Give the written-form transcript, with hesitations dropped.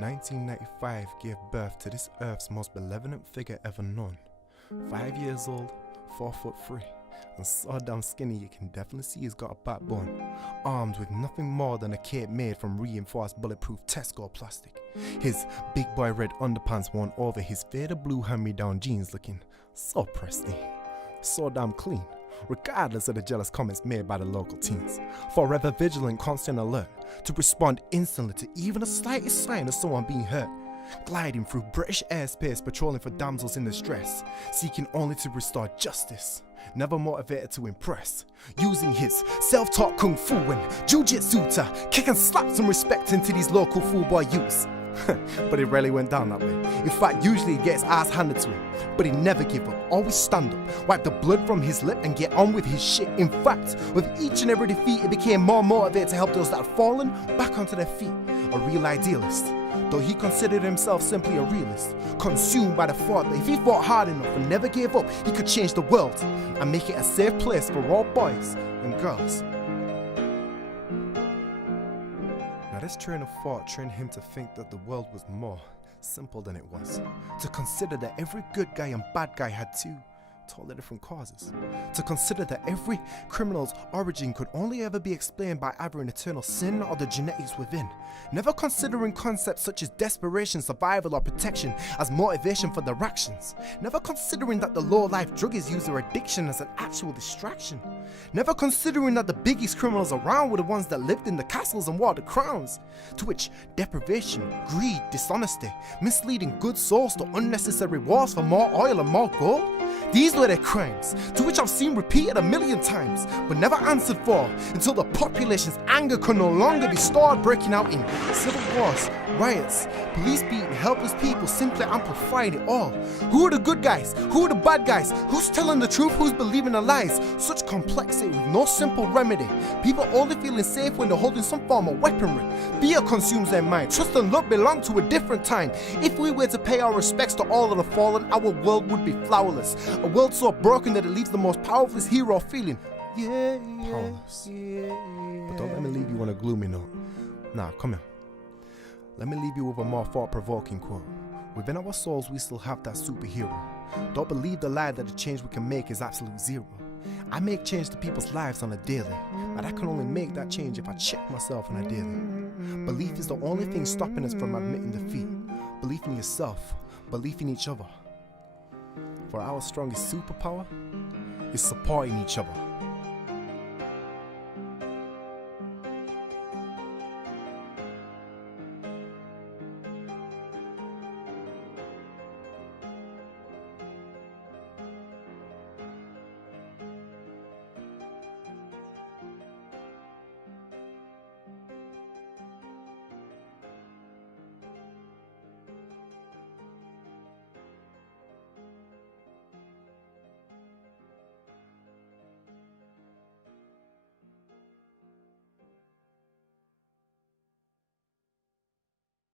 1995 gave birth to this earth's most benevolent figure ever known. 5 years old, 4'3", and so damn skinny you can definitely see he's got a backbone. Armed with nothing more than a cape made from reinforced bulletproof Tesco plastic. His big boy red underpants worn over his faded blue hand-me-down jeans looking so pristine, so damn clean, regardless of the jealous comments made by the local teens. Forever vigilant, constant alert, to respond instantly to even the slightest sign of someone being hurt. Gliding through British airspace, patrolling for damsels in distress, seeking only to restore justice, never motivated to impress, using his self-taught kung fu and jiu-jitsu to kick and slap some respect into these local fool-boy youths. But it rarely went down that way. In fact, usually he gets ass handed to him, but he never give up, always stand up, wipe the blood from his lip and get on with his shit. In fact, with each and every defeat, he became more motivated to help those that had fallen back onto their feet. A real idealist, though he considered himself simply a realist, consumed by the thought that if he fought hard enough and never gave up, he could change the world and make it a safe place for all boys and girls. Now this train of thought trained him to think that the world was more simple than it was, to consider that every good guy and bad guy had two totally different causes, to consider that every criminal's origin could only ever be explained by either an eternal sin or the genetics within, never considering concepts such as desperation, survival or protection as motivation for their actions, never considering that the low-life drug is used or addiction as an actual distraction, never considering that the biggest criminals around were the ones that lived in the castles and wore the crowns, to which deprivation, greed, dishonesty, misleading good souls to unnecessary wars for more oil and more gold. These were their crimes, to which I've seen repeated 1,000,000 times, but never answered for, until the population's anger could no longer be stored, breaking out in civil wars, riots, police beating helpless people, simply amplifying it all. Who are the good guys? Who are the bad guys? Who's telling the truth? Who's believing the lies? Such complexity with no simple remedy. People only feeling safe when they're holding some form of weaponry. Fear consumes their mind. Trust and love belong to a different time. If we were to pay our respects to all of the fallen, our world would be flowerless. A world so broken that it leaves the most powerful hero feeling powerless. But don't let me leave you on a gloomy note. Nah, come here. Let me leave you with a more thought-provoking quote. Within our souls we still have that superhero. Don't believe the lie that the change we can make is absolute zero. I make change to people's lives on a daily, but I can only make that change if I check myself on a daily. Belief is the only thing stopping us from admitting defeat. Belief in yourself, belief in each other. For our strongest superpower is supporting each other.